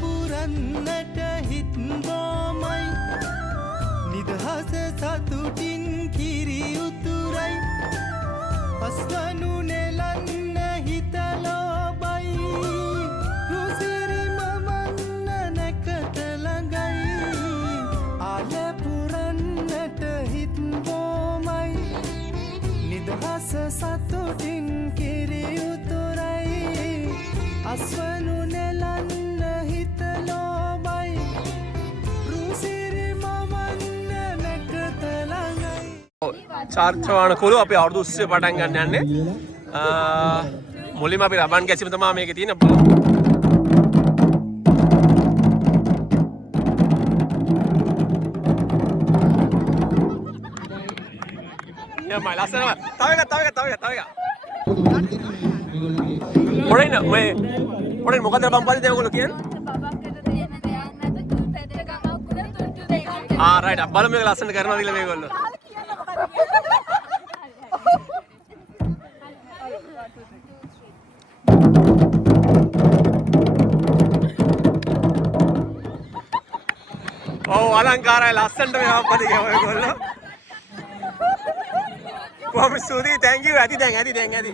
පුරන්නට හිත් බොමයි නිදහස සතුටින් කිරි උතුරයි අස්වනු නෙලන්න හිත ලෝබයි රුසිරි මමන්න නැකත ළඟයි ආල පුරන්නට හිත් බොමයි නිදහස සතුටින් කිරි උතුරයි අස්වනු නෙලන්න හිත ලෝබයි රුසිරි මමන්න නැකත ළඟයි. චාර්ත්‍රවාන කුළු අපි අවුරුදු 30 පටන් ගන්න යන්නේ. මුලින්ම අපි රබන් ගැසීම තමයි මේකේ තියෙන. යමයි ලස්සනම. තව එකක්. මොකද මොකද බම්පාරි දැන් ඔයගොල්ලෝ කියන්නේ? රයිට් බලමු මේක ලස්සන කරනවා කියලා මේගොල්ලෝ. අලංකාරයි ලස්සනට මේ අප්පදි ගියා ඔයගොල්ලෝ. කොහොම සූදී thank you ඇති දැන් ඇති.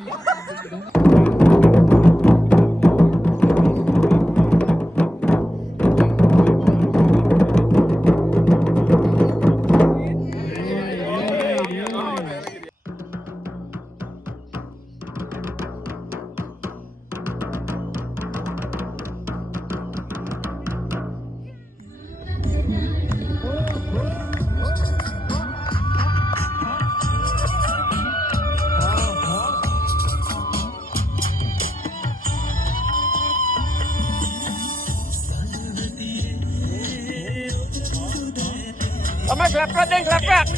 Clap back.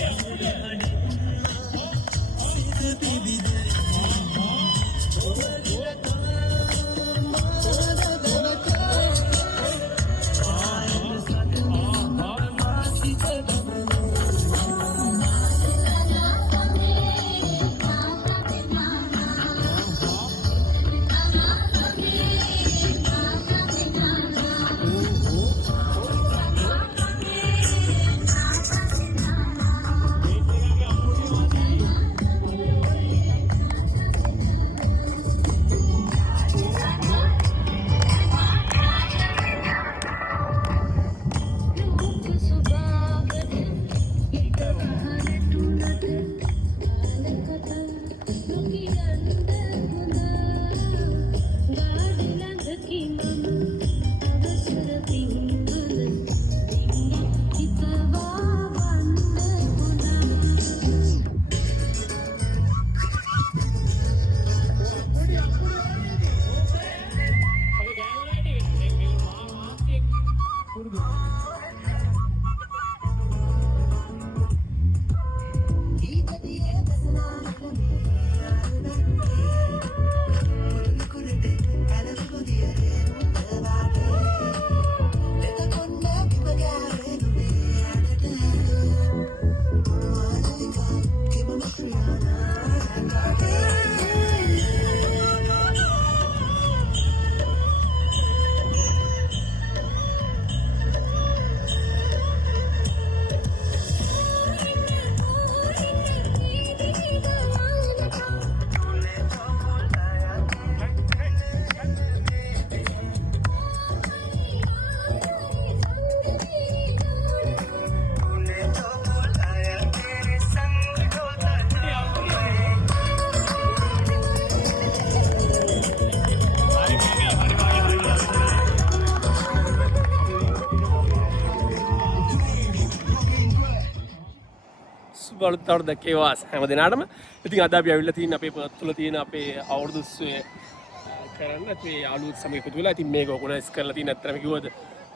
බලුත් දැක්කේ වාස් හැම දිනාටම. ඉතින් අද අපි ඇවිල්ලා තියෙන අපේ පොත් තුළ තියෙන අපේ අවුරුදු කරන්න අපේ යාළුවෝ සමග එකතු වෙලා. ඉතින් මේක ඕගනයිස් කරලා තියෙන අතරම කිව්වද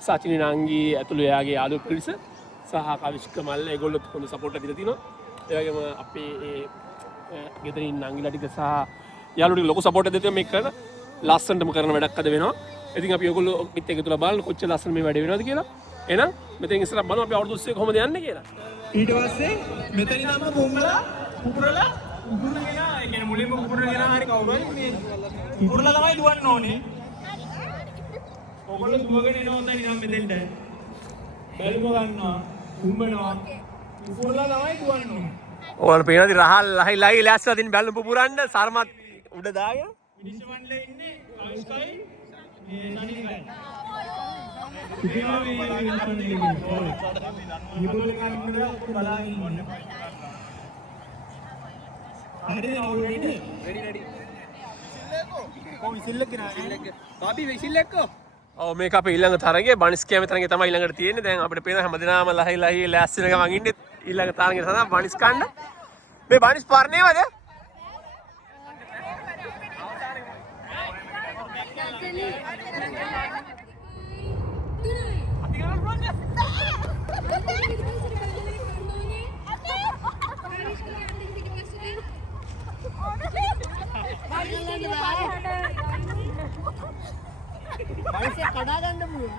සචිනි නංගි ඇතුළු එයාගේ යාළුවෝ පිරිස සහ කවිෂ්ක මල්ල ඒගොල්ලෝ හොඳ සපෝට් එකක් දීලා තිනවා. ඒ වගේම අපේ ගෙදරින් නංගිලා ටික සහ යාළුවෝ ටික ලොකු සපෝට් එකක් දෙනවා මේක කරන ලස්සනටම කරන වැඩක් අද වෙනවා. ඉතින් අපි ඔයගොල්ලෝ පිට එකතුලා බලන්න කොච්චර ලස්සන මේ වැඩ වෙනවද කියලා. එහෙනම් මෙතෙන් ඉස්සරහ බලමු අපි අවුරුදු 30 කොහොමද යන්නේ කියලා. ඊට පස්සේ මෙතන ඉඳන්ම පුරලා ඒ කියන්නේ මුලින්ම පුරලා හරි කවුරුහරි මේ පුරලා තමයි දුවන්න ඕනේ. ඔයගොල්ලෝ දුවගෙන එනවා හොඳයි නිකන් මෙතෙන්ට. බැලුම ගන්නවා, උඹනවා. උපුරලා තමයි දුවන්නේ. ඕන පේනදි රහල් ලහයි ලහයි ලෑස්තිලා තින් බැලුම් පුපුරන්න සර්මත් උඩ දාගෙන මිනිස්සු මණ්ඩලේ ඉන්නේ ආයුෂ්කයි මේ නනිකයි. ඉතින් මේ මණ්ඩලේ ඉන්නේ. ඉබුල ගන්න බලාගෙන ඉන්න. හරිද ඔයගොල්ලෝ? රෙඩි. ඔව් මේක අපේ ඊළඟ තරගයේ බනිස් කැමේ තරගයේ තමයි ඊළඟට තියෙන්නේ. දැන් අපිට පේන හැමදෙනාම ලහයි ලහයි ලෑස්ති වෙන ගමන් ඉන්නේ ඊළඟ තරගයේ තමයි බනිස් කන්න. මේ බනිස් පර්ණේවද? Saya kadang-kadang dulu ya.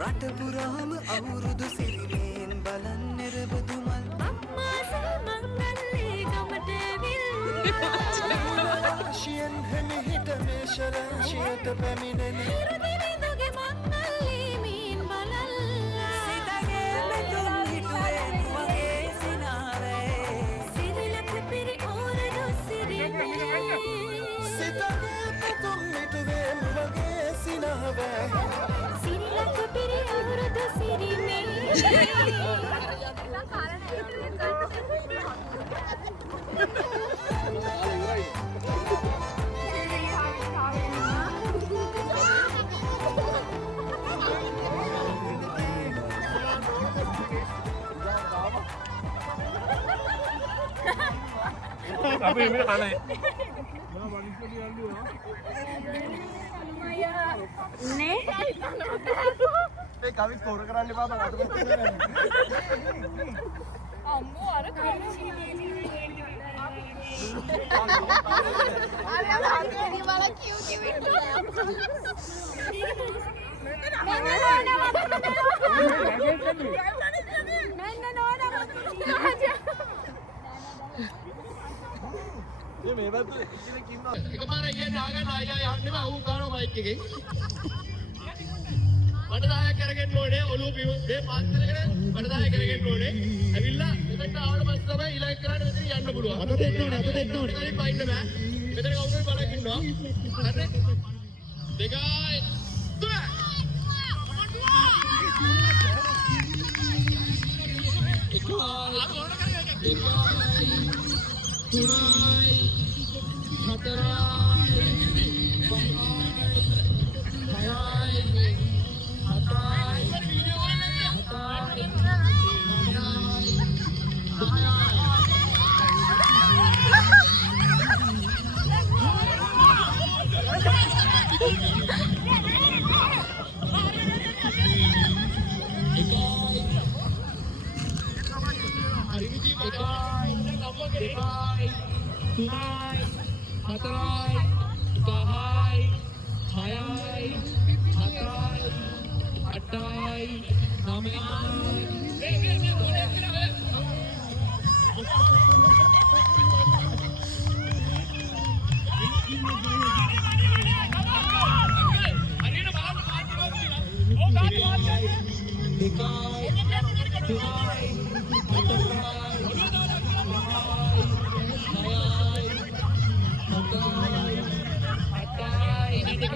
රටපුරාම අවුරුදු සිරිමෙන් බලන් නිරබදුමල් අම්මා සමංගල්ලේ ගමට විල් හෙමිහිට මේ ශරංශියට පැමිණෙන ඉරුදිරිඳුගේ මංගල්ලේ මීන් බලල්ලා සිතගේ මෙතුන් හිටුවේ නුවගේ සිනාවේ සිරිලක පිරි ඕරදු සිරිමේ සිතගේ මෙතුන් හිටුවේ නුවගේ සිනාවේ Apa yang mana? Ne? කවි ස්කෝර කරන්න එපා මම අත අම්මෝ අර වඩදාය කරගෙන ඕනේ ඔළුව මේ පාස් කරගෙන වඩදාය කරගෙන ඕනේ ඇවිල්ලා මෙතනට ආවට පස්සේ තමයි ඊළඟ කරාට මෙතන යන්න පුළුවන් අත දෙන්න ඕනේ කලින් පයින්න බෑ මෙතන කවුරුත් බලක් ඉන්නවා හරි දෙකයි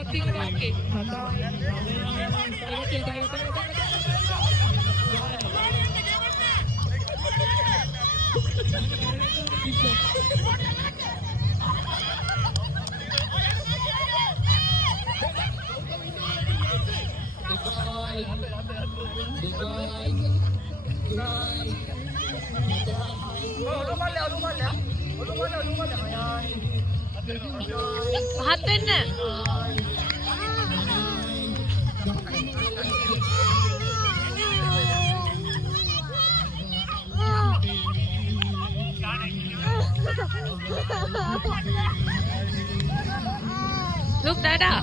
තුන පහත් වෙන්න. Look, Dada.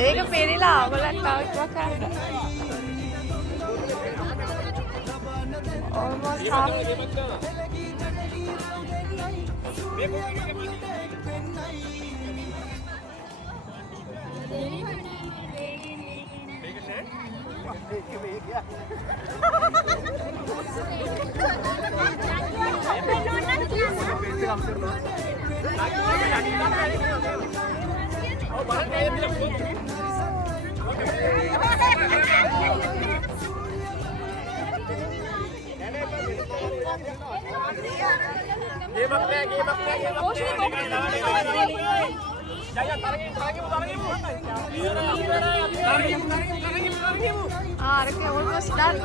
ඒක පෙරිලා ඔයගලට තව එකක් කරන්න. almost half. Okay, almost done.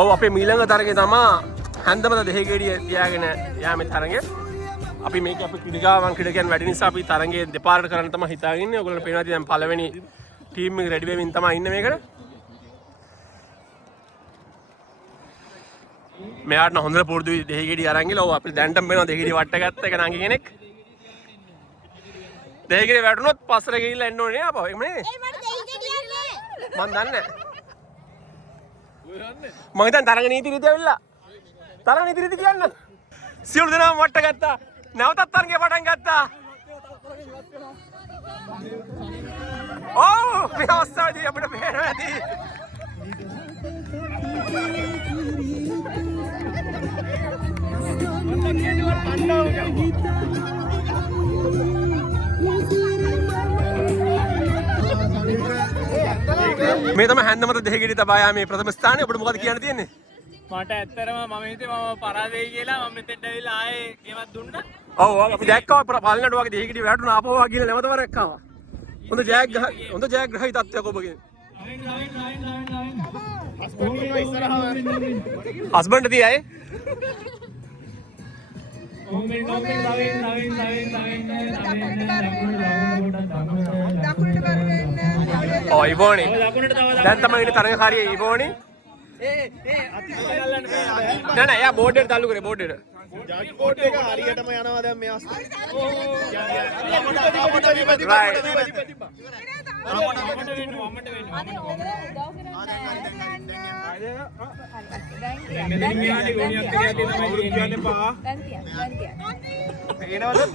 ඔව් අපේ මීළඟ තරගේ තමා හැන්දමද දෙහි ගෙඩිය තියාගෙන යාමේ තරගේ. අපි මේක අපේ ක්‍රීඩිකාවන් ක්‍රීඩකයන් වැඩි නිසා අපි තරගේ දෙපාරට කරන්න තමයි හිතාගෙන ඉන්නේ. ඔයගොල්ලෝ පේනවා දැන් පළවෙනි ටීම් එක රෙඩි වෙමින් තමයි ඉන්නේ මේකට. මෙයාට නම් හොඳට පුරුදුයි දෙහි ගෙඩිය අරන් ගිහලා. ඔව් අපිට දැන්ටම වෙනවා දෙහි ගෙඩිය වට ගත්ත එක නංගි කෙනෙක්. දෙහි ගෙඩිය වැටුනොත් පස්සට ගිහිල්ලා එන්න ඕනේ නේ අපෝ. එහෙම නේ? ඒ මට දෙහි ගෙඩිය නැහැ. මන් දන්නේ නැහැ. මම දැන් තරඟ නීති රීති ඇවිල්ලා තරඟ නීති රීති කියන්න සියලු දෙනාම වට ගත්තා. නැවතත් තරගය පටන් ගත්තා. ඔව් මේ අවස්ථාවේදී අපිට පේනවා ඇති. මේ තමයි හැන්දමත දෙහිගිරි තබා යාමේ ප්‍රථම ස්ථානය. ඔබට මොකද කියන්න තියෙන්නේ? මට ඇත්තරම මම හිතේ මම පරාදයි කියලා මම මෙතෙන්ට ඇවිල්ලා ආයේ ගේමක් දුන්නා. ඔව් අපි දැක්කා පාලනට වගේ දෙහිගිරි වැටුණා ආපහු ගිහලා නැවත වරක් ආවා. හොඳ ජයග්‍රහී තත්ත්වයක් ඔබගේ. හස්බන්ඩ් තියයි ඔව් ඉබෝනි දැන් තමයි ඉන්නේ තරගකාරිය ඉබෝනි නෑ නෑ යා බෝඩ් එකට تعلق කරේ බෝඩ් එකට බෝඩ් එක හරියටම යනවා දැන් මේ අවස්ථාවේ.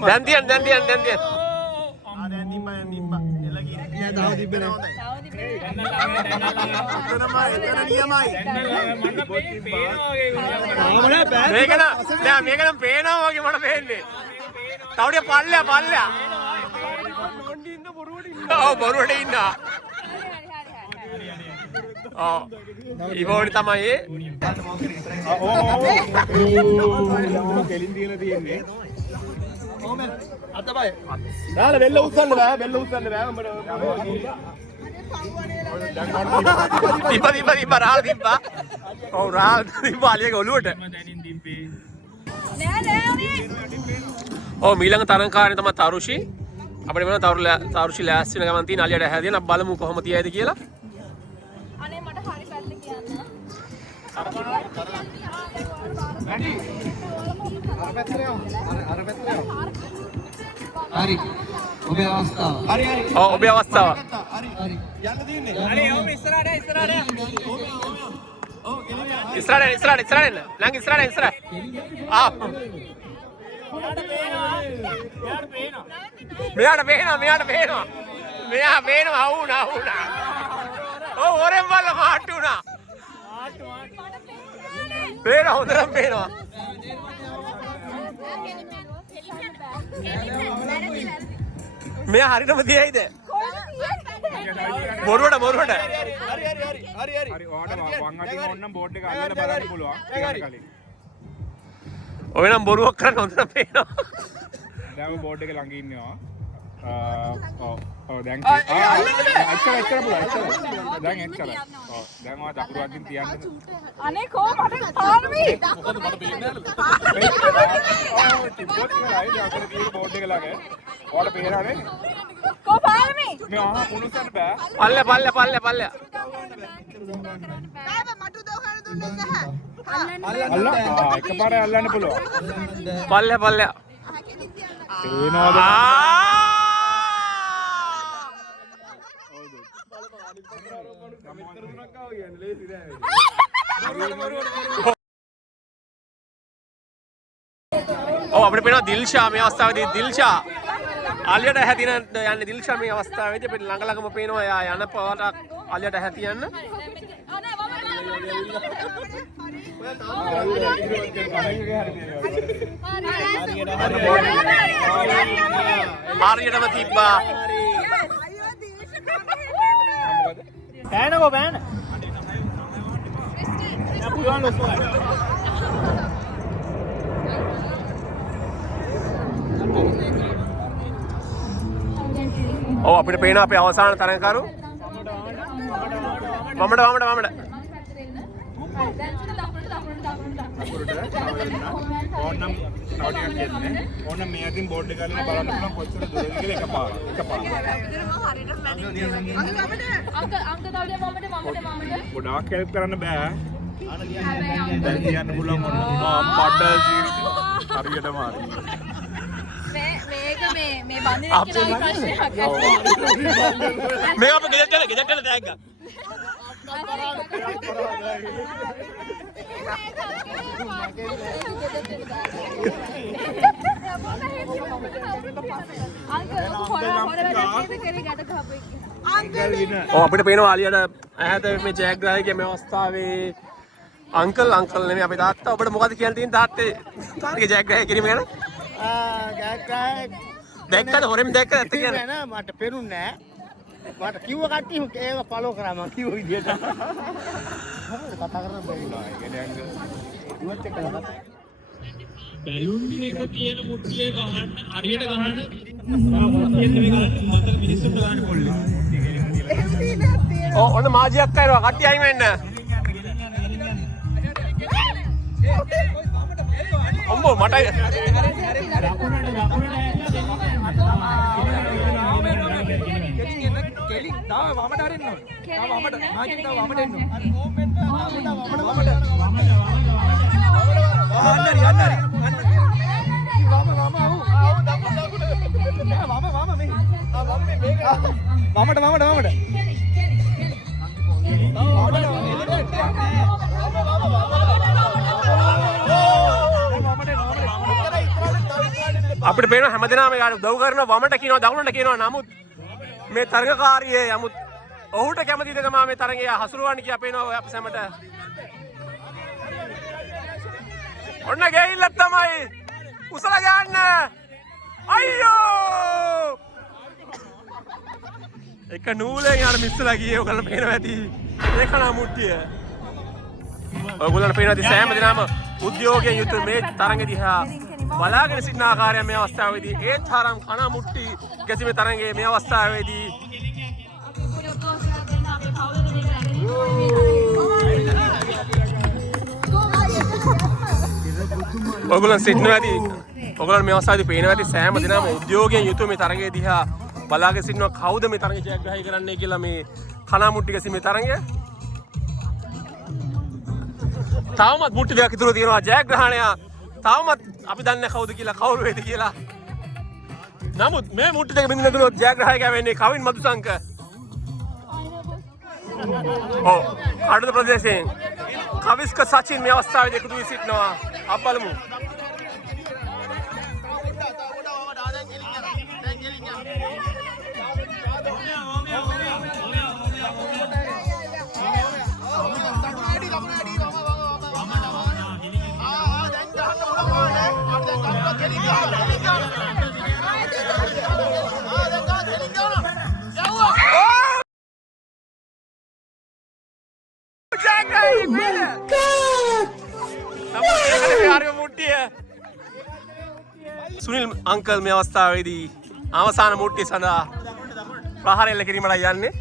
දැන් තියන්න මේකනම් පේනවා වගේ මට පේන්නේ. තවඩිය පල්ලෙයා. ඔව් බොරුවට ඉන්නවා. ඔව් ඉවෝනි තමයි ඒ. කෙලින් දීලා තියෙන්නේ. අතපය. දාලා බෙල්ල උස්සන්න බෑ. තිබ්බා රාල් තිබ්බා. ඔව් රාල් තිබ්බා අලියගේ ඔලුවට. ඔව් ඊළඟ තරංකාරය තමයි තරුෂි. අපිට වෙන තරුෂි ලෑස්ති වෙන ගමන් තියෙන අලියට හැදින අපි බලමු කොහොම තියයිද කියලා. අනේ මට හරි පැත්ත කියන්න. හරි ඔබේ අවස්ථාව. ඔව් ඔබේ අවස්ථාව. හරි යන්න තියෙන්නේ. හරි ඔව් ඉස්සරහට ඉස්සරහට නංගි ඉස්සරහට ආ මෙයාට පේනවා වුණා ඔව් ඔරෙන් බල්ල මාට්ටු වුණා පේනවා හොඳටම පේනවා මෙයා හරියටම තියයිද බොරුවට හරි. ඔයාට වම් අතින් ඕනනම් බෝඩ් එක අල්ලලා බලන්න පුළුවන්. කලින්. ඔය නම් බොරුවක් කරන්න හොඳට පේනවා දැන් බෝඩ් එක ළඟ ඉන්නවා. ඔව් දැන් එච්චර පුළුවන්. දැන් එච්චරයි. ඔව් දැන් ඔයා දකුණු අතින් තියන්න. අනේ කෝ මට පාරමි. මොකද මට පේන්නේ නැහැ. ටිප්පොත් කරයි දැන් තියෙන බෝඩ් එක ළඟ. ඔයාලට පේනවනේ. කෝ පාරමි. මේ අහ උණුසන්න බෑ. පල්ල බෑ මට උදව් කරන්න දුන්නේ නැහැ. අල්ලා එකපාරේ අල්ලන්න පුළුවන්. පල්ල පේනවද? ඔව් අපිට පේනවා දිල්ෂා මේ අවස්ථාවේදී දිල්ෂා අලියට හැදින යන්නේ දිල්ෂා මේ අවස්ථාවේදී අපිට ළඟම පේනවා එයා යන පාට අලියට හැතියන්න හරියටම තිබ්බා බෑනකෝ බෑන පුළුවන් ලොස්සෝ ඔව් අපිට පේනවා අපේ අවසාන තරඟකරු වමඩ ඕනම් තව ටිකක් එන්නේ. ඕනම් මේ අතින් බෝඩ් එක අල්ලලා බලන්න පුළුවන් කොච්චර දුරද කියලා එකපාරක්. ගොඩාක් හෙල්ප් කරන්න බෑ. දැන් කියන්න පුළුවන් මොන පඩ හරියටම හරි. මේක මේ බඳින කෙනා ප්‍රශ්නයක්. මේ අපේ ගෙදරට තෑග්ගා අපිට පේනවා ආලියට ඈත මේ ජයග්‍රාහකගේ මේ අවස්ථාවේ අංකල් නෙමෙයි අපේ තාත්තා. ඔබට මොකද කියන්න තියෙන තාත්තේ තාත්තගේ ජයග්‍රාහක කිරීම ගැන? දැක්කද හොරෙන් දැක්කද ඇත්ත කියන්නේ? නෑ මට පෙරුන්නේ නෑ. මට කිව්ව කට්ටිය ඒක ෆලෝ කරා මම කිව්ව විදියට. කතා කරන්න බැරි නෑ. ඉවත් එක්ක කතා. බැලුන් එක තියෙන මුට්ටියේ ගහන්න හරියට ගහන්න තියෙන මේ ගහන්න මතක මිනිස්සුන්ට ගන්න පොල්ලේ. ඔන්න මාජියක් කරනවා කට්ටිය අයින් වෙන්න. අම්මෝ මට අපිට පේන හැමදෙනාම යාර උදව් කරනවා වමට කියනවා දකුණට කියනවා නමුත් මේ තරගකාරියේ යමුත් ඔහුට කැමතිද තමයි මේ තරගය හසුරුවන්නේ කියලා පේනවා අප සැමට. ඔන්න ගෙයිල්ල තමයි උසල ගන්න අයියෝ එක නූලෙන් යාර මිස්සලා ගියේ ඔයගොල්ලෝ පේනවා ඇති ඒක නම් මුට්ටිය. ඔයගොල්ලන්ට පේනවා ඇති සෑම දිනම උද්‍යෝගයෙන් යුතු මේ තරගය දිහා බලාගෙන සිටින ආකාරය මේ අවස්ථාවේදී ඒ තරම් කන මුට්ටි ගැසීමේ තරගයේ මේ අවස්ථාවේදී ඔයගොල්ලන් සිටිනවා ඇති ඔයගොල්ලන් මේ අවස්ථාවේදී පේනවා ඇති සෑම දිනම උද්‍යෝගයෙන් යුතු මේ තරගයේ දිහා බලාගෙන සිටිනවා කවුද මේ තරගය ජයග්‍රහණය කරන්නේ කියලා මේ කන මුට්ටි ගැසීමේ තරගය. තාමත් මුට්ටි දෙකක් ඉතුරු තියෙනවා ජයග්‍රහණය. තාමත් අපි දන්නේ කවුද කියලා කවුරු වේද කියලා. නමුත් මේ මුට්ටි දෙක බින්දුන දුනොත් ජයග්‍රාහකයා වෙන්නේ කවින් මදුසංක. ඔව් අඩුද ප්‍රදේශයෙන් කවිස්ක සචින් මේ අවස්ථාවේදී එකතු වී සිටිනවා. අප බලමු. සුනිල් අංකල් මේ අවස්ථාවේදී අවසාන මුට්ටිය සඳහා ප්‍රහාර එල්ල කිරීමට යන්නේ.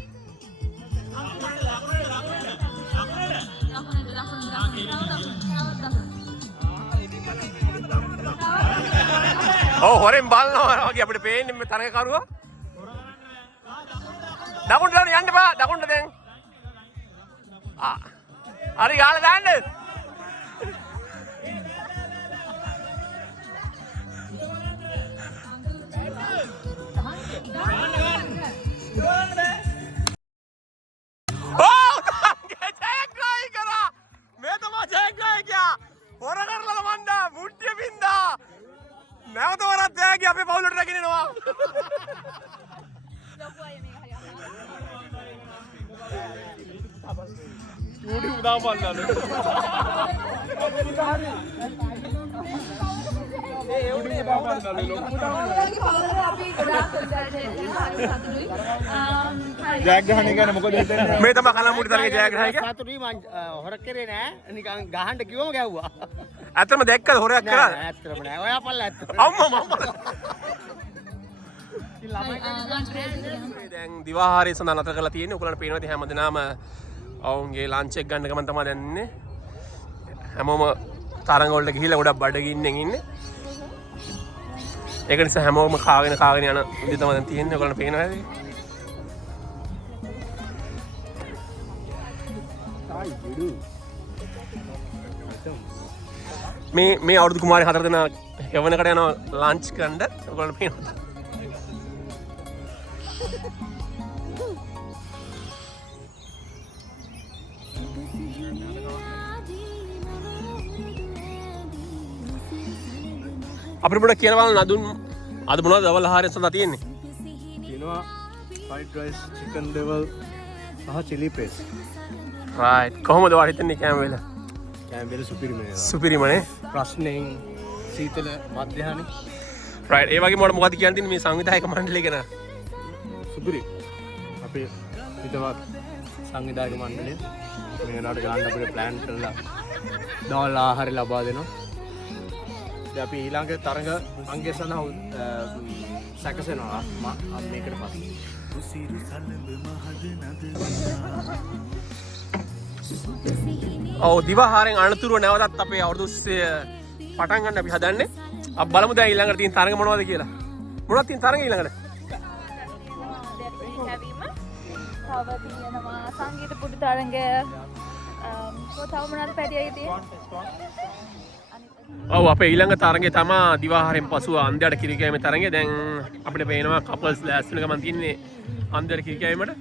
ඔව් හොරෙන් බලනවා වගේ අපිට පේන්නේ මේ තරගකරුවා. දකුණට යන්න බා දකුණට දැන්. හරි ගාලා දාන්න. නැවත වරක් දැගි අපේ පවුලට රැගෙනවා. චූටි උදා පල්ලානේ. ජයග්‍රහණය ගැන මොකද හිතන්නේ? මේ තමයි කලමුටි තරගේ ජයග්‍රහණය. සතුටුයි මං හොරක් කරේ නෑ නිකන් ගහන්න කිව්වම ගැව්වා. ඇත්තම දැක්කද හොරයක් කරා? නෑ ඇත්තටම නෑ. ඔයා පල්ලා ඇත්ත. අම්මා දැන් දිවාහාරය සඳහා නතර කරලා තියෙන්නේ. ඔයගොල්ලන්ට පේනවාද හැමදෙනාම ඔවුන්ගේ ලන්ච් එක ගන්න ගමන් තමයි දැන් ඉන්නේ. හැමෝම තරඟ වලට ගිහිල්ලා ගොඩක් බඩගින්නෙන් ඉන්නේ. ඒක නිසා හැමෝම කාගෙන යන විදිහ තමයි දැන් තියෙන්නේ. ඔයගොල්ලන්ට පේනවාද? මේ අවුරුදු කුමාරි 4 දෙනා යවනකට යනවා ලන්ච් ගන්න. ඔයගොල්ලන්ට පේනවද? අපිට පොඩ්ඩක් කියනවා නදුන් අද මොනවද දවල් ආහාරය සඳහා තියෙන්නේ? කියනවා fried rice, chicken devil සහ chili paste. රයිට්. කොහොමද ඔයාලා හිතන්නේ කෑම වෙලා? කෑම වල සුපිරිමනේ. සුපිරිමනේ. ප්‍රශ්නෙන් සීතල මධ්‍යහනේ. රයිට්. ඒ වගේම මොකද කියන්න තියෙන්නේ මේ සංවිධායක මණ්ඩලය ගැන? සුපිරි. අපේ හිතවත් සංවිධායක මණ්ඩලය මේ වෙනකොට ගන්න අපිට ප්ලෑන් කරලා දවල් ආහාර ලබා දෙනවා. ඉතින් අපි ඊළඟ තරඟ අංගය සඳහා සැකසෙනවා මේකට පස්සේ. ඔව් දිවාහාරයෙන් අනතුරුව නැවතත් අපේ අවුරුදු 20 පටන් ගන්න අපි හදන්නේ. අපි බලමු දැන් ඊළඟට තියෙන තරඟ මොනවද කියලා. මොනවද තියෙන තරඟ ඊළඟට? තව තියෙනවා සංගීත පුඩු තරඟය. තව මොනවද පැටියයි තියෙන්නේ? ඔව් අපේ ඊළඟ තරඟේ තමයි දිවාහාරයෙන් පසුව අන්දයට කිරිකෑමේ තරඟය. දැන් අපිට පේනවා කපල්ස් ලෑස්ති වෙන ගමන් තින්නේ අන්දයට කිරිකෑමේට.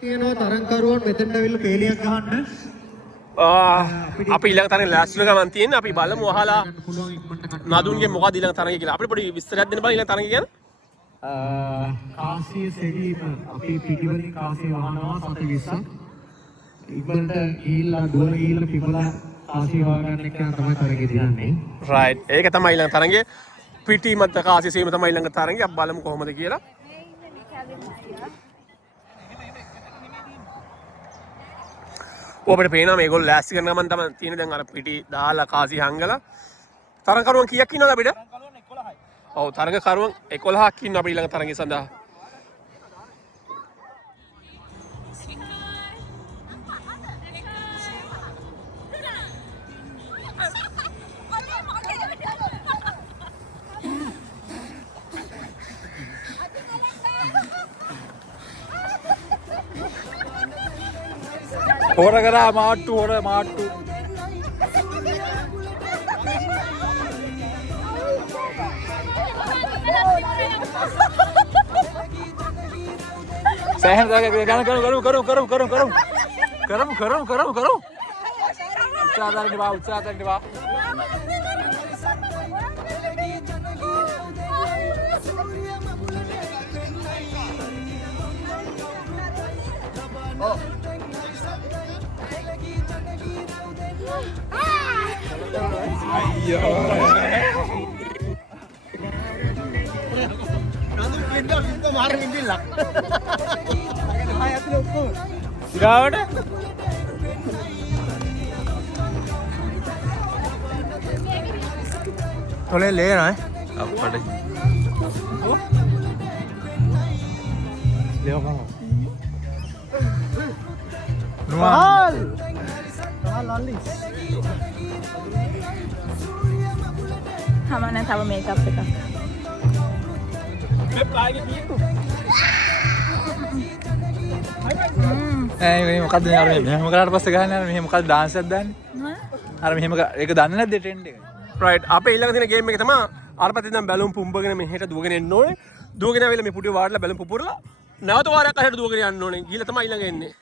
කියනවා තරංකරුවන් මෙතෙන්ට ඇවිල්ලා පේලියක් ගහන්න. අපි ඊළඟ තරඟේ ලෑස්ති වෙන ගමන් තියෙන්නේ. අපි බලමු අහලා නදුන්ගේ මොකක්ද ඊළඟ තරඟය කියලා. අපිට පොඩි විස්තරයක් දෙන්න බලන්න ඊළඟ තරඟය ගැන. කාසිය සෙවීම අපි පිටිවලින් කාසිය වහනවා සත 20ක්. ඉක්මනට ගිහිල්ලා දුවන ගිහිල්ලා පිපලා කාසිය වහගන්න එක තමයි තරගේ දිනන්නේ. රයිට්. ඒක තමයි ඊළඟ තරඟේ. පිටි මත කාසිය සීම තමයි ඊළඟ තරඟේ. අපි බලමු කොහොමද කියලා. ඔබට පේනවා මේගොල්ලෝ ලෑස්ති කරන ගමන් තමයි තියෙන දැන් අර පිටි දාලා කාසිය හංගලා තරඟකරුවන් කීයක් ඉන්නවද අපිට? ඔව් තරඟකරුවන් 11ක් ඉන්නවා අපේ ඊළඟ තරඟය සඳහා. හොර කරා මාට්ටු හොර මාට්ටු සෑහෙන දාග ගණන් කරු උත්සාහ කරන්න බා තොලේ ලේ නෑ අප්පට ලේවම නුවල් ලල්ලිස් හමන තව මේකප් එකක්. ඒ මොකක්ද අර මෙහෙම කරාට පස්සේ ගහන්නේ අර මෙහෙම මොකක්ද ඩාන්ස් එකක් දාන්නේ අර මෙහෙම ඒක දන්නේ නැද්ද ට්‍රෙන්ඩ් එක රයිට්. අපේ ඊළඟ තියෙන ගේම් එක තමයි අර පැත්තෙන් දැන් බැලුම් පුම්බගෙන මෙහෙට දුවගෙන එන්න ඕනේ. දුවගෙන ආවිල්ලා මේ පුටිය වාඩිලා බැලුම් පුපුරලා නැවත වාරයක් අහකට දුවගෙන යන්න ඕනේ. ගිහලා තමයි ඊළඟ එන්නේ.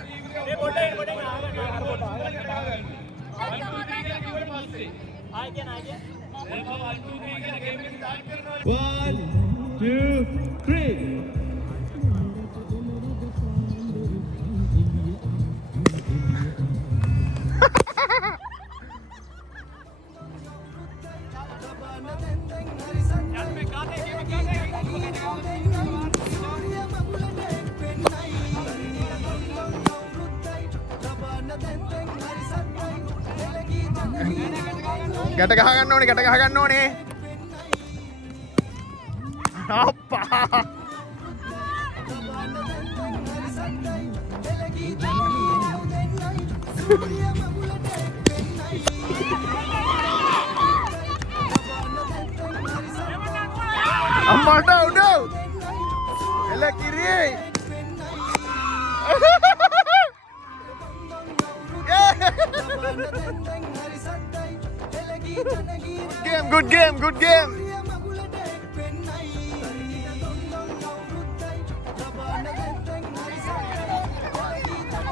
ගැට ගහගන්න ඕනේ ගැට ගහගන්න ඕනේ අප්පා Amma udah. Elak kiri. Good game.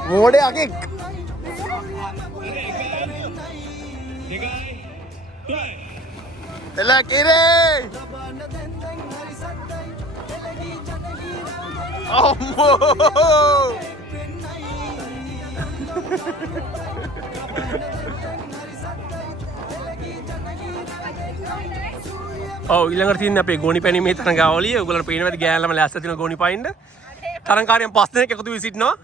Mode akik. Elak kiri. Ambo. ඔව් ඊළඟට තියෙන අපේ ගෝනි පැනීමේ තරඟාවලිය. ඔයගොල්ලන්ට පේනවාද ගෑනලම ලෑස්ති තියෙන ගෝනි පයින්ද? තරඟකාරයන් 5 දෙනෙක් එකතු වී සිටිනවා.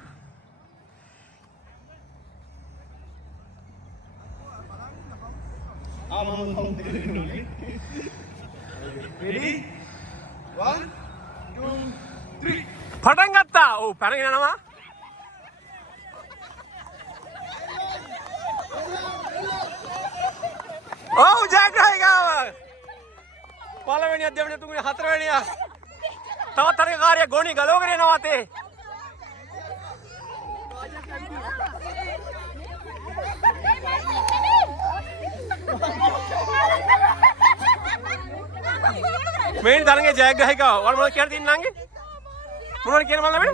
පටන් ගත්තා. ඔව් පැනගෙන යනවා. ඔව් ජයග්‍රාහිකාව. පළවෙනිය දෙවෙනි තුන්වෙනි හතරවෙනිය. තවත් තරඟකාරයෙක් ගෝනි ගලවගෙන යනවා අතේ. මේ තරඟේ ජයග්‍රාහිකාව. වල මොනවද කියන්න තියෙන්නේ නංගි? මොනවද කියන මල්ලා මේ?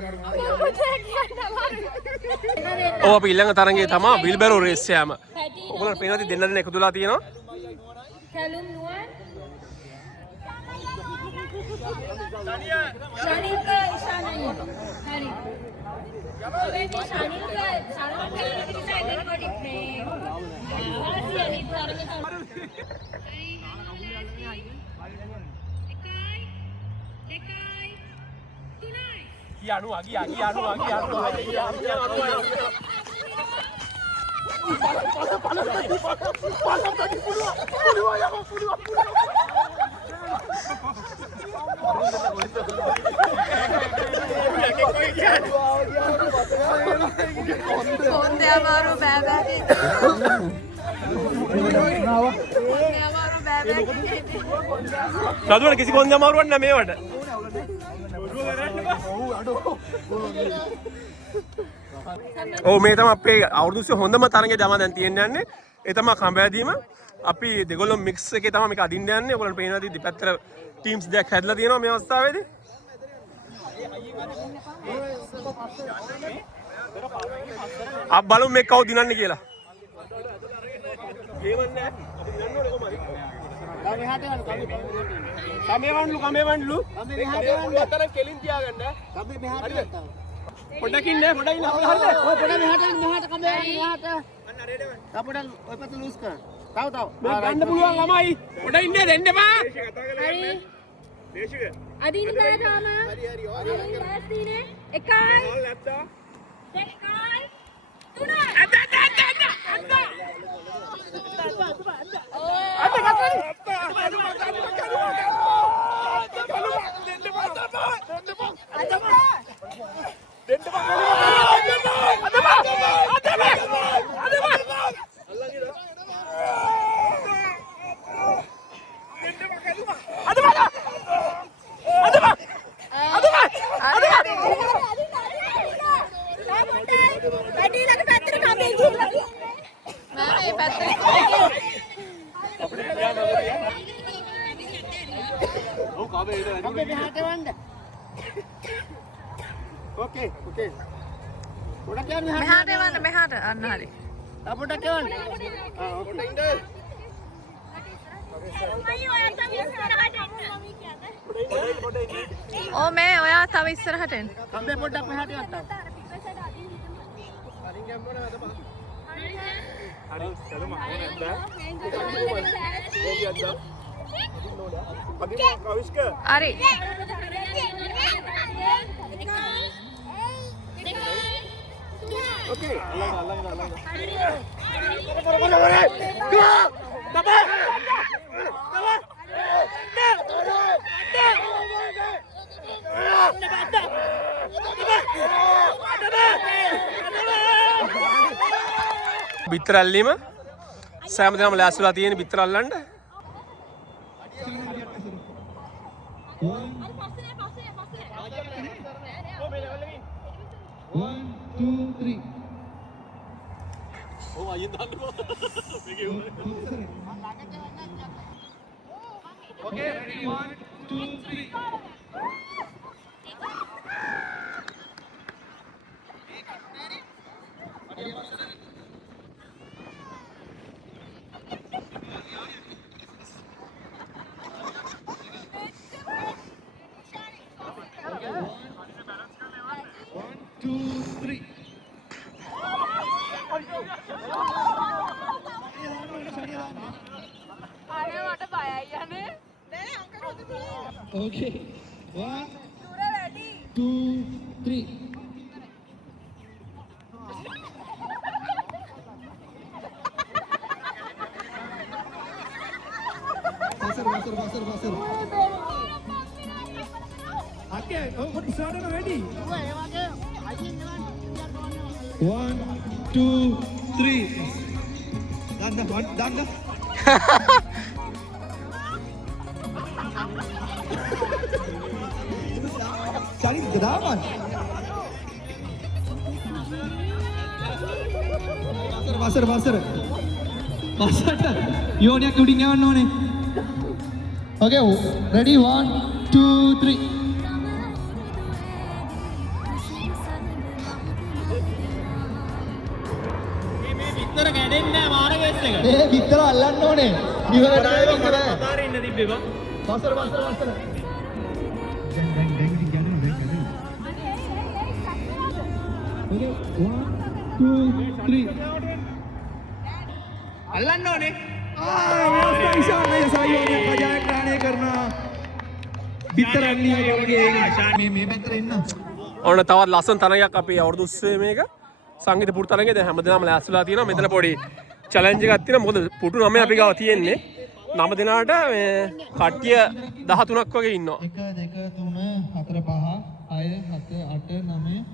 ඔව් අපි ඊළඟ තරඟේ තමයි විල්බරෝ රේස් යෑම. ඔයගොල්ලෝ පේනවාද දෙන්න දෙන්න එකතු වෙලා තියෙනවා? කැලුම් නුවන් ශනික ඉෂානයි හරි ඔබේ මේ ශනික සාරාංශයෙන් පිටයි දෙනකොට මේ ආසිය නිතරම කොන්දේ අමාරු බෑබෑ සතුට කිසි කොන්ද අමාරුවක් නැහැ මේවට. ඔව් මේ තමයි අපේ අවුරුදු හොඳම තරඟේ දම දැන් තියෙන්න යන්නේ. ඒ තමයි කඹෑදීම. අපි දෙගොල්ලෝ මික්ස් එකේ තමයි මේක අදින්න යන්නේ. ඔයගොල්ලන්ට පේනවාද දෙපැත්තට ටීම්ස් දෙකක් හැදලා තියෙනවා මේ අවස්ථාවේදී. අප බලමු මේ කවුද දිනන්නේ කියලා. ගේවන්නේ අපි දිනන්න ඕනේ කොහමද? කමේ වන්ලු. අතර කෙලින් තියාගන්න. කමේ මෙහාට ගත්තා. පොඩ්ඩක් ඉන්න. ඔය පොඩ මෙහාට කමේ මෙහාට. අන්න රෙඩ වෙන්න. අපඩ ඔය පැත්ත ලූස් කර. තව. මේ ගන්න පුළුවන් ළමයි. පොඩ ඉන්නේ දෙන්න එපා. හරි දේශික අදින්න බෑ තාම හරි ඔයාලා ලෑස්තිනේ 1යි 2යි 3යි Oke. Udah kan මෙහාට අන්න හරි. Udah kan? ඕ මේ ඔයා තව ඉස්සරහට එන්න. Sampai පොඩ්ඩක් මෙහාට යන්න. හරි. Oke. බිත්තර ඇල්ලීම සෑම දිනම ලෑස්තිලා තියෙන බිත්තර අල්ලන්න. Okay, ready? 1, 2, 3. Okay. 1, 2, 3. Faster. Okay, what is ready? 1, 2, 3. Done. Cari kedaman. Faster. Yoniak uding yawan no ne. Okay, ready? 1, 2, 3. Bitter allan no ne. Faster. Okay, 1, 2, 3. Allan no ne. Saya kajayakranaya karna. Bitter alliya wage me පැත්තට එන්න. ඔන්න තවත් ලස්සන තරගයක් අපේ අවුරුදු 20 මේක සංගීත පුරු තරගයේ දැන් හැමදේම ලෑස්තිලා තියෙනවා. මෙතන පොඩි චැලෙන්ජ් එකක් තියෙනවා. මොකද පුටු 9 අපි ගාව තියෙන්නේ. 9 දෙනාට මේ කට්ටිය 13ක් වගේ ඉන්නවා. 1 2 3 4 5 6 7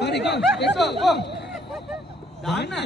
Hurry, go, let's go. Dana.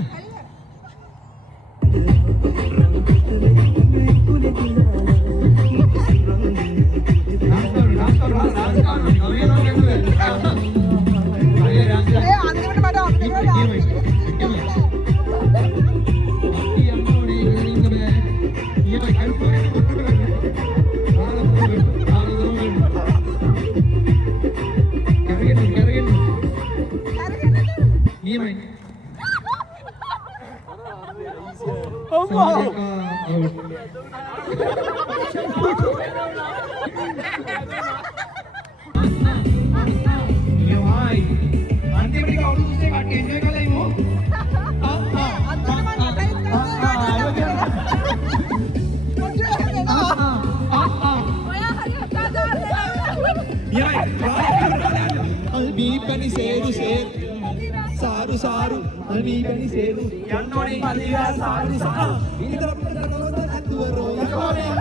ඔයා හරි හදාගන්න අල්බී පැණි සේරු සේරු සාරු සාරු අල්බී පැණි සේරු යන්න ඕනේ මල්ලියා සාරු සාරු ඉතර පිට නෝද ඇතුවරෝ යන්න ඕනේ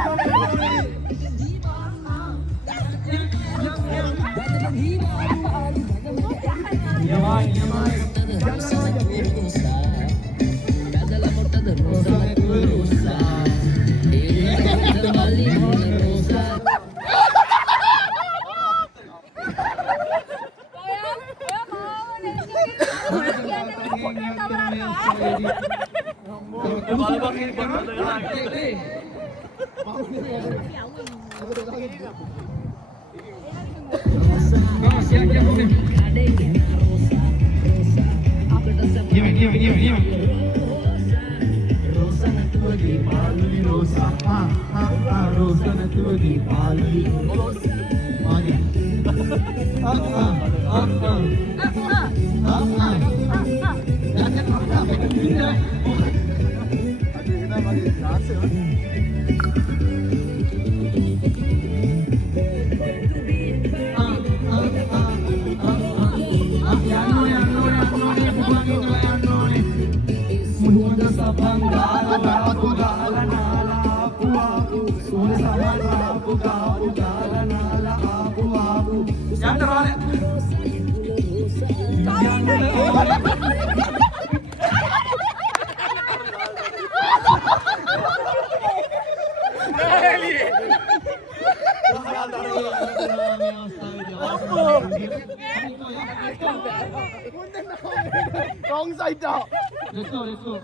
Wrong side out. Let's go.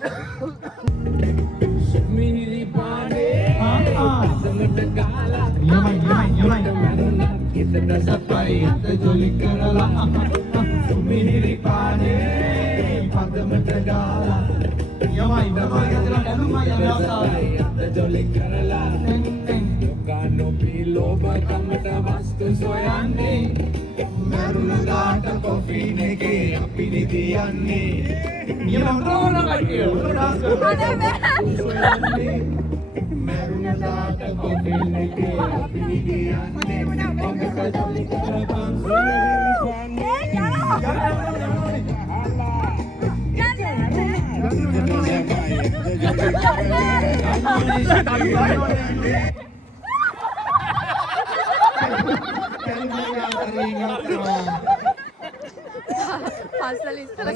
පාසල ඉස්සර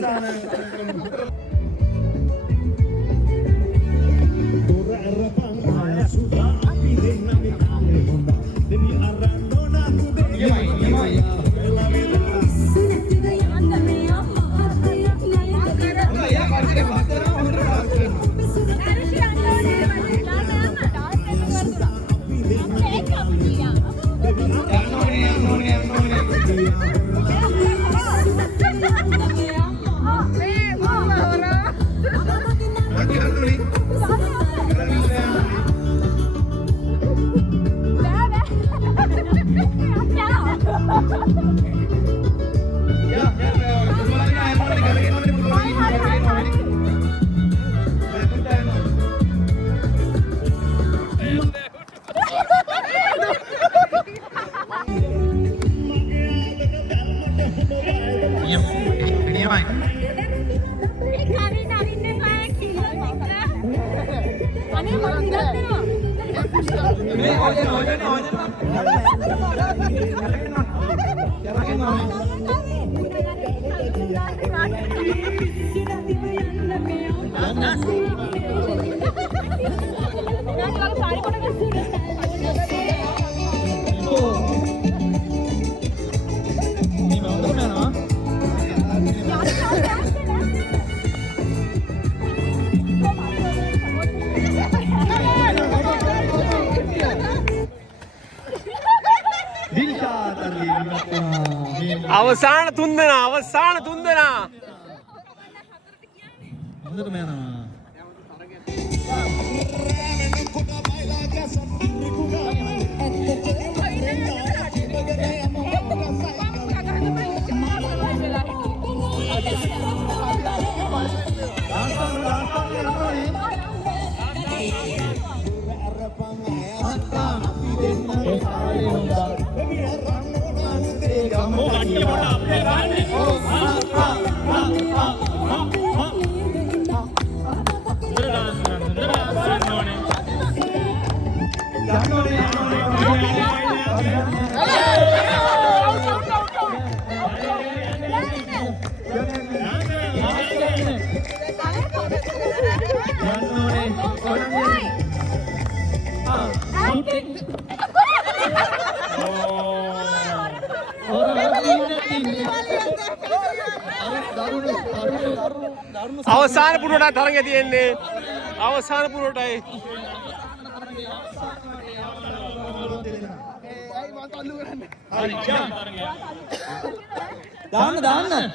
අවසාන තුන්දෙනා හොඳටම යනවා. අවසාන පුරුවට තරඟ තියෙන්නේ අවසාන පුරුවටයි දාන්න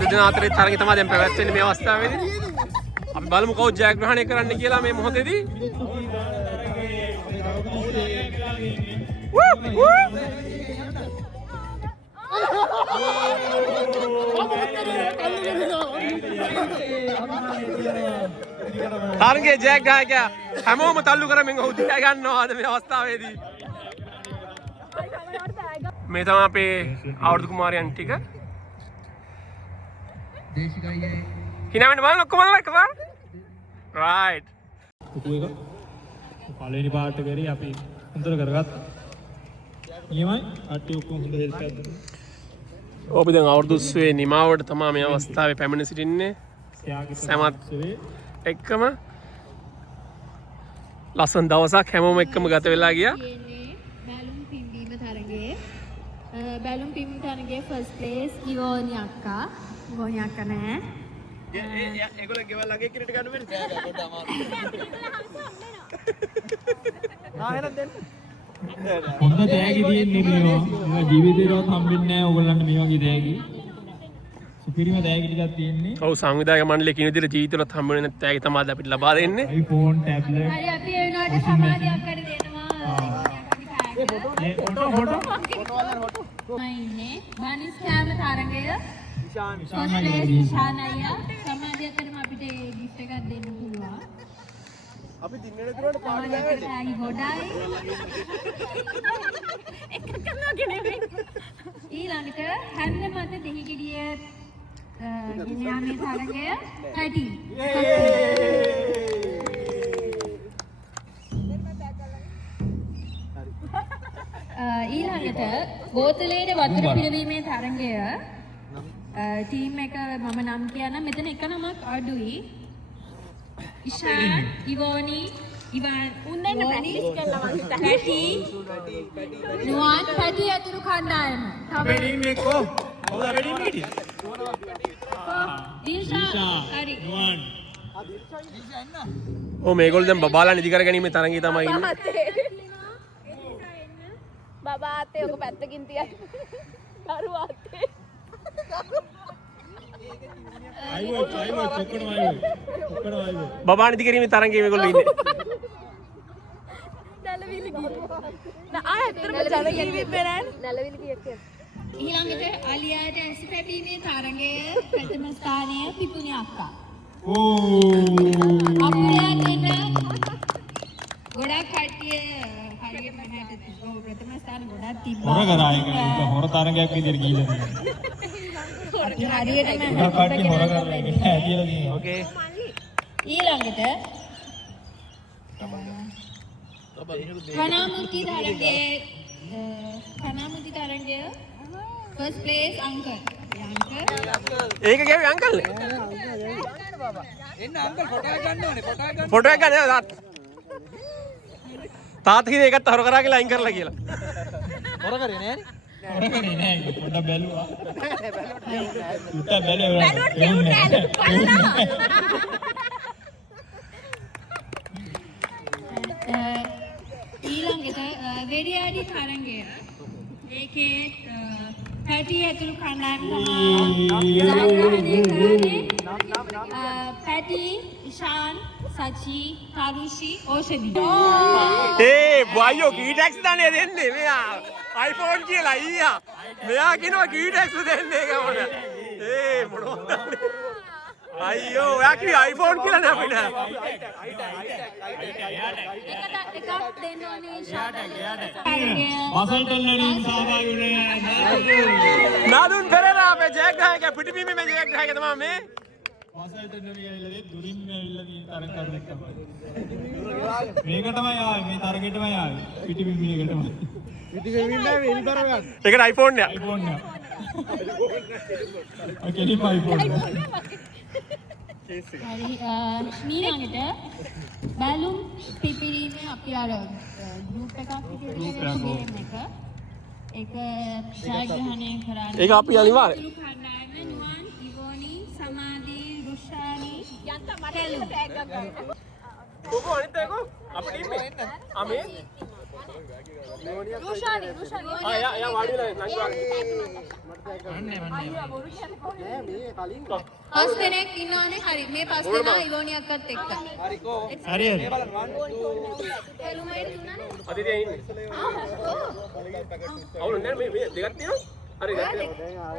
දෙදෙනා අතරේ තරඟය තමයි දැන් පැවැත්වෙන්නේ මේ අවස්ථාවේදී. අපි බලමු කවුද ජයග්‍රහණය කරන්න කියලා මේ මොහොතේදී. තරඟයේ ජයග්‍රාහකයා හැමෝම තල්ලු කරමින් ඔහු දිහා ගන්නවාද මේ අවස්ථාවේදී. මේ තමයි අපේ ආවර්ත කුමාරයන් ටික. හිනාවෙන්න බලන්න ඔක්කොම එකපාර. රයිට්. කුකු එක පළවෙනි පාර්ට් එකේදී අපි හොඳට කරගත්තා. ඊමයි අට්ටි ඔක්කොම හොඳ හෙල්ප් එකක් දුන්නා. අපි දැන් අවුරුදු 20 නිමාවට තමයි මේ අවස්ථාවේ පැමිණ සිටින්නේ. සමත් එක්කම ලස්සන දවසක් හැමෝම එක්කම ගත වෙලා ගියා. බැලුම් පිම්බීම තරගයේ බැලුම් පිම්බීම තරගයේ ෆස්ට් ප්ලේස් ඉවෝනි අක්කා. ඉවෝනි අක්කා නෑ. ඒගොල්ලෝ ගෙවල් ළඟේ කිරිට ගන්න බැරි. හොඳ තෑගි තියෙන්නේ මේවා ජීවිතේවත් හම්බෙන්නේ නැහැ ඕගොල්ලන්ට මේ වගේ තෑගි. සුපිරිම තෑගි ටිකක් තියෙන්නේ. ඔව් සංවිධායක මණ්ඩලයේ කින විදිහට ජීවිතවලත් හම්බ වෙන තෑගි තමයි අපිට ලබා දෙන්නේ. iPhone tablet. හරි අපි ඒ වෙනාට සමාධියක් කර දෙනවා. ඉන්නේ බනිස් කෑම තරගය. ඉෂාන් අයියා සමාධියක් කරම අපිට ගිෆ්ට් එකක් දෙන්න පුළුවන්. අපි දින්නේ නේද පාඩම් ගොඩයි ගොඩයි එක කන්නක නෙමෙයි ඊළඟට හැන්න මත දෙහිගෙඩිය යාමේ තරගය 30 ඊළඟට බෝතලයේ වතුර පිරවීමේ තරගය ටීම් එක මම නම් කියන්න මෙතන එක නමක් අඩුයි ඉෂාන් ඉවෝනි ඉවන් උන්දෙන්න ප්‍රැක්ටිස් කරලා මං හිතා පැටි නුවන් පැටි අතුරු කණ්ඩායම වෙඩින් එක්කෝ ඔව් වෙඩින් මීටිය දිල්ෂා හරි නුවන් ඔව් මේගොල්ලෝ දැන් බබාලා නිදි කර ගැනීමේ තරඟේ තමයි ඉන්නේ. බබා අතේ ඔක පැත්තකින් තියන්න. දරුවා අතේ. අයිවෝ චොක්කන අයිවෝ බබා නිදි කිරීමේ තරඟේ මේගොල්ලෝ ඉන්නේ. නැලවිලි ගියේ. ආ ඇත්තටම ජනගීවි පෙරෑන නැලවිලි ගියේ. ඊළඟට අලියාට ඇස් පැපීමේ තරගය ප්‍රථම ස්ථානය පිපුණි අක්කා. අපුලා දෙන්න ගොඩක් කට්ටිය හරියම නැහැ ප්‍රථම ස්ථාන ගොඩක් තිබ්බා. හොර කරා ඒක හොර තරගයක් විදියට ගිහිල්ලා හරියටම තියෙනවා. කට්ටිය හොර කරලා ඒක ඇදියලා තියෙනවා. ඕකේ. ඊළඟට කනාමුති තරගයේ කනාමුති තරගය ෆස්ට් ප්ලේස් අංකල් ඒක ගෙවි අංකල් එන්න අංකල් ෆොටෝ එක ගන්න ඕනේ ෆොටෝ එක ගන්න ෆොටෝ එක ගන්න තාත්තා කිව්වේ ඒකත් හොර කරා කියලා අයින් කරලා කියලා හොර කරේ නෑනේ හොර කරේ නෑ පොඩ්ඩක් බැලුවා ඊළඟට වෙඩියාඩි තරංගය ඒකේ පැටි ඇතුළු කණ්ඩායම පැටි ඉෂාන් සචි තරුෂි ඕෂධි ඒ බයියෝ කීටැක්ස් දන්නේ දෙන්නේ මෙයා iPhone කියලා අයියා මෙයා කියනවා කීටැක්ස් දෙන්නේ ගමන ඒ මොනවද අයියෝ ඔයා කිව්වේ iPhone කියලා නේ අපිට එකක් දෙන්න ඕනේ ඉෂාන් වසල්ටල්ලනින් සහභාගී වුණේ නාදුන් පෙරේරා අපේ ජයග්‍රාහක පිටිබිමේ මේ ජයග්‍රාහක තමයි මේ වසල්ටල්ලනි ඇවිල්ලා දුරින් ඇවිල්ලා තියෙන තරඟකරුවෙක් තමයි මේක තමයි ආවේ මේ තරගෙට තමයි ආවේ පිටිබිමේකට තමයි ඒකට iPhone එක iPhone එක කෙලිම iPhone එක ඊළඟට බැලුම් පිපිරීමේ අපි අර ගෲප් එකක් විදිහට ඒක ජයග්‍රහණය කරන්නේ ඒක අපි අනිවාර්යයෙන් කණ්ඩායම නුවන් ඉවෝනි සමාධි රුෂානි යන්ත මට ටැග් එකක් ගන්න. කොකෝ අනිත් එක අපිට ඉන්නේ අමේ රුෂානි යා වාඩිලා නංගි පස් දෙනෙක් ඉන්නවනේ හරි මේ පස් දෙනා ඉවෝනි අක්කත් එක්ක හරි හරි අදිරිය ඉන්නේ අවුල නෑ මේ දෙකක් තියෙනවා හරි ගත්තා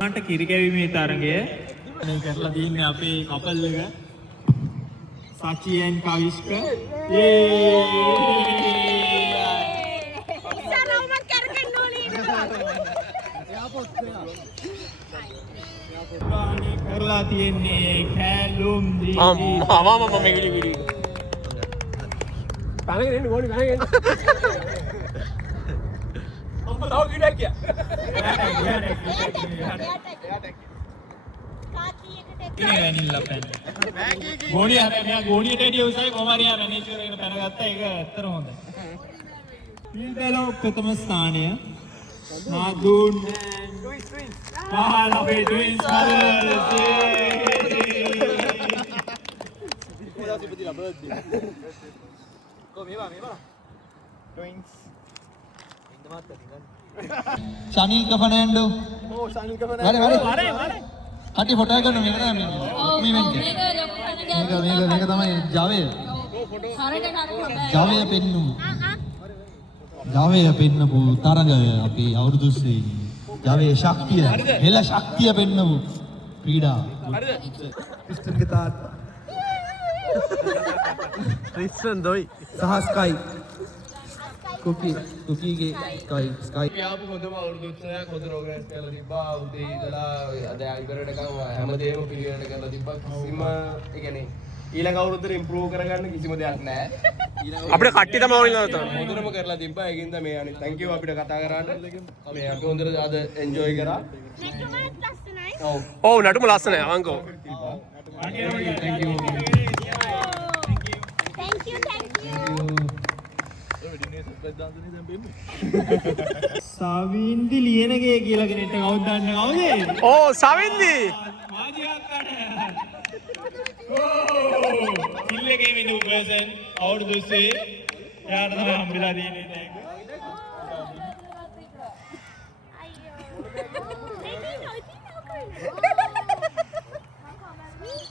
උන්ට කිරිකැවීමේ තරගය මේ කරලා දින්නේ අපේ කපල් එක සචියන් කවිස්ක ඉස්සරවම කරගන්න ඕනේ කරලා තියෙන්නේ කැලුම් දී අම්මා මේ ගිලි පැනගෙන එන්න ඕනේ පැනගෙන අම්මා තව ගිඩක් කිය ඉන්නේ වැනිල්ලා පැන්න ගෝණිය හැබැයි මෙයා ගෝණියට ඇඩිය උසයි කොමාරියා මැනේජර් එකට පැනගත්තා ඒක ඇත්තට හොඳයි පිල්බැලෝ ප්‍රථම ස්ථානය නාදුන් පහළවේ ට්වින්ස් ශනිල් කෆනෑන්ඩෝ වරේ කටි ෆොටෝ එක ගන්න මේක තමයි මේ වෙන්නේ මේක තමයි ජවය ජවය පෙන්නුම් ජවය පෙන්නපු තරඟ අපි අවුරුදු 30 ජවයේ ශක්තිය හෙළ ශක්තිය පෙන්නපු ක්‍රීඩා ක්‍රිස්ටන්ගේ තාත්තා ක්‍රිස්ටන් දොයි සහ ස්කයි කුකීගේ ස්කයි ආපු හොඳම අවුරුදු උත්සවයක් හොඳ ප්‍රෝග්‍රෑම්ස් කරලා තිබ්බා උදේ ඉඳලා අද ඉවරටකම් හැමදේම පිළිවෙලට කරලා තිබ්බා කිසිම ඒ කියන්නේ ඊළඟ අවුරුද්දට ඉම්ප්‍රූව් කරගන්න කිසිම දෙයක් නැහැ අපිට කට්ටිය තමයි ඕනිලා තමයි හොඳටම කරලා තිබ්බා ඒකින්ද මේ අනිත් thank you අපිට කතා කරාට මේ අපි හොඳට අද එන්ජොයි කරා ඔව් ඔව් නටුම ලස්සනයි අවංකෝ සවින්දි ලියනගේ කියලා කෙනෙක්ට කවුද දන්නේ කවුද? ඕ සවින්දි මාජියාක්කට. සිල්ලේ ගේමින් උපසන් අවුරුදු 20 යාට තමයි හම්බෙලා තියෙන්නේ.